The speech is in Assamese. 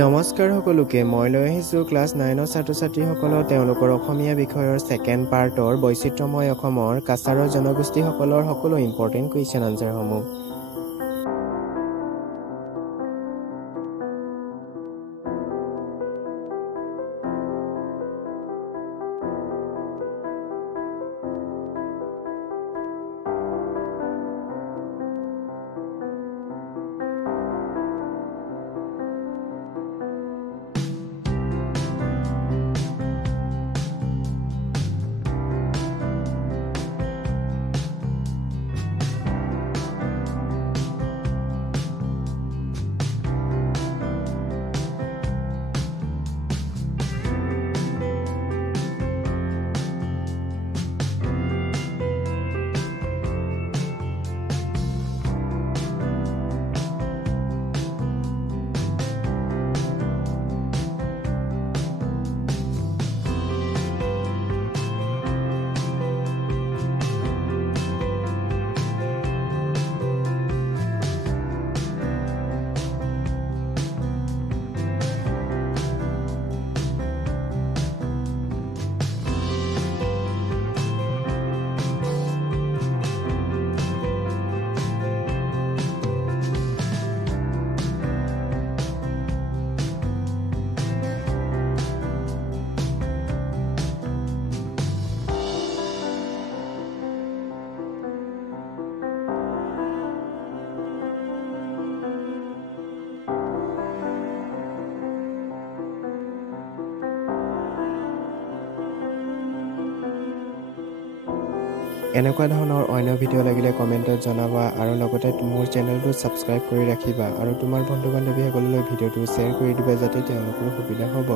নমস্কাৰ সকলোকে মই লৈ আহিছোঁ ক্লাছ 9ৰ ছাত্ৰ-ছাত্ৰীসকলৰ তেওঁলোকৰ অসমীয়া বিষয়ৰ ছেকেণ্ড পাৰ্টৰ বৈচিত্ৰ্যময় অসমৰ কাছাৰৰ জনগোষ্ঠীসকলৰ সকলো ইম্পৰ্টেণ্ট কুৱেশ্যন আনচাৰসমূহ এনেকুৱা ধৰণৰ অন্য ভিডিঅ' লাগিলে কমেণ্টত জনাবা আৰু লগতে মোৰ চেনেলটো ছাবস্ক্ৰাইব কৰি ৰাখিবা আৰু তোমাৰ বন্ধু বান্ধৱীসকললৈ ভিডিঅ'টো শ্বেয়াৰ কৰি দিবা যাতে তেওঁলোকৰ সুবিধা হ'ব।